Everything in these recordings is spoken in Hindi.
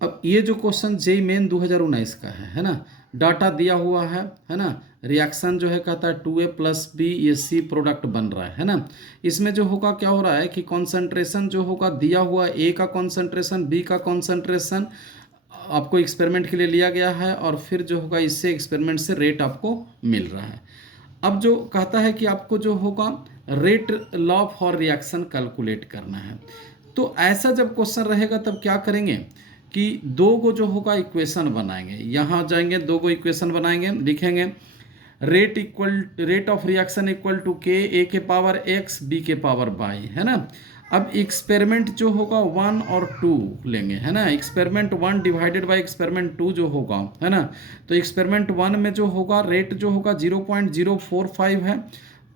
अब ये जो क्वेश्चन जेई मेन 2019 का है ना, डाटा दिया हुआ है ना, रिएक्शन जो है कहता है 2A + B ये C प्रोडक्ट बन रहा है ना। इसमें जो होगा क्या हो रहा है कि कॉन्सेंट्रेशन जो होगा दिया हुआ A का कॉन्सेंट्रेशन, B का कॉन्सेंट्रेशन आपको एक्सपेरिमेंट के लिए लिया गया है, और फिर जो होगा इससे एक्सपेरिमेंट से रेट आपको मिल रहा है। अब जो कहता है कि आपको जो होगा rate law for reaction calculate करना है। तो ऐसा जब क्वेश्चन रहेगा तब क्या करेंगे कि दो गो जो होगा इक्वेशन बनाएंगे, यहाँ जाएंगे दो गो इक्वेशन बनाएंगे, लिखेंगे rate of reaction equal to k A के पावर एक्स बी के पावर बाई, है ना। अब एक्सपेरिमेंट जो होगा 1 और 2 लेंगे, है ना। एक्सपेरिमेंट 1 डिवाइडेड बाय एक्सपेरिमेंट 2 जो होगा, है ना। तो एक्सपेरिमेंट 1 में जो होगा रेट जो होगा 0.045 है,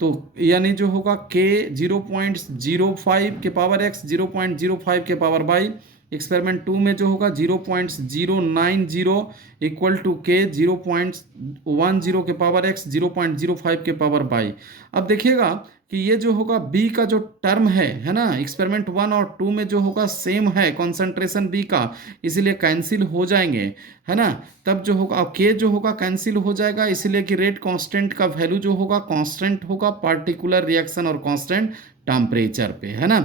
तो यानी जो होगा के 0.05 के पावर एक्स 0.05 के पावर बाई। एक्सपेरिमेंट 2 में जो होगा 0.090 इक्वल टू के 0.10 के पावर एक्स 0.05 के पावर बाई। अब देखिएगा कि ये जो होगा बी का जो टर्म है ना, एक्सपेरिमेंट 1 और 2 में जो होगा सेम है कॉन्सेंट्रेशन बी का, इसीलिए कैंसिल हो जाएंगे, है ना। तब जो होगा अब के जो होगा कैंसिल हो जाएगा, इसलिए कि रेट कांस्टेंट का वैल्यू जो होगा कांस्टेंट होगा पार्टिकुलर रिएक्शन और कांस्टेंट टेम्परेचर पे, है ना।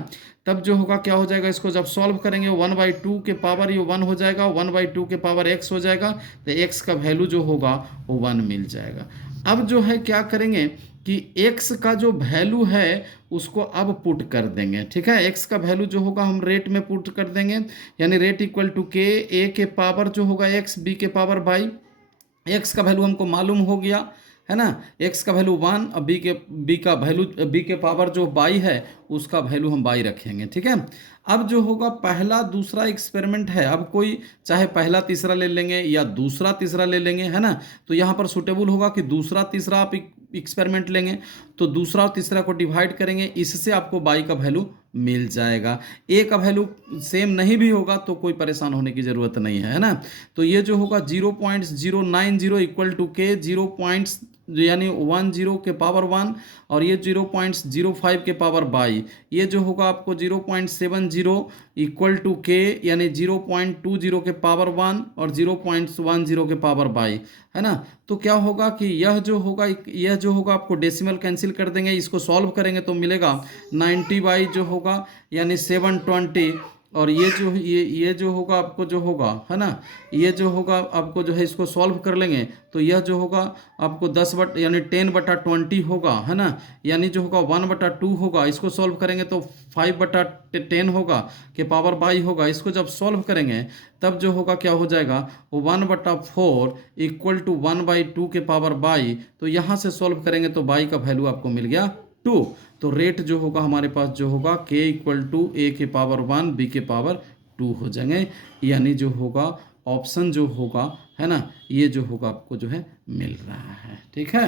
तब जो होगा क्या हो जाएगा, इसको जब सॉल्व करेंगे 1/2 के पावर ये 1 हो जाएगा, 1/2 के पावर x हो जाएगा, तो x का वैल्यू जो होगा वो 1 मिल जाएगा। अब जो है क्या करेंगे कि x का जो वैल्यू है उसको अब पुट कर देंगे, ठीक है। x का वैल्यू जो होगा हम रेट में पुट कर देंगे, यानी रेट इक्वल टू के a के पावर जो होगा x b के पावर बाई। x का वैल्यू हमको मालूम हो गया, है ना। x का वैल्यू 1 और b का वैल्यू b के पावर जो बाई है उसका वैल्यू हम बाई रखेंगे, ठीक है। अब जो होगा पहला दूसरा एक्सपेरिमेंट है, अब कोई चाहे पहला तीसरा ले लेंगे या दूसरा तीसरा ले लेंगे, है ना। तो यहाँ पर सुटेबल होगा कि दूसरा तीसरा आप एक्सपेरिमेंट लेंगे, तो दूसरा और तीसरा को डिवाइड करेंगे, इससे आपको बाई का वैल्यू मिल जाएगा। ए का वैल्यू सेम नहीं भी होगा तो कोई परेशान होने की ज़रूरत नहीं है ना। तो ये जो होगा 0.090 इक्वल टू के 0. यानी 10 के पावर 1 और ये 0.05 के पावर बाई, ये जो होगा आपको 0.70 इक्वल टू के यानी 0.20 के पावर 1 और 0.10 के पावर बाई, है ना। तो क्या होगा कि यह जो होगा आपको डेसिमल कैंसिल कर देंगे, इसको सॉल्व करेंगे तो मिलेगा 90 बाई जो होगा यानी 720, और ये जो होगा आपको जो होगा, है ना, ये जो होगा आपको जो है इसको सॉल्व कर लेंगे तो यह जो होगा आपको 10/20 होगा, है ना। यानी जो होगा 1/2 होगा, इसको सॉल्व करेंगे तो 5/10 होगा के पावर बाई होगा। इसको जब सॉल्व करेंगे तब जो होगा क्या हो जाएगा, वो 1/4 इक्वल टू 1/2 के पावर बाई। तो यहाँ से सॉल्व करेंगे तो बाई का वैल्यू आपको मिल गया 2। तो रेट जो होगा हमारे पास जो होगा k इक्वल टू ए के पावर 1 b के पावर 2 हो जाएंगे, यानी जो होगा ऑप्शन जो होगा, है ना, ये जो होगा आपको जो है मिल रहा है, ठीक है।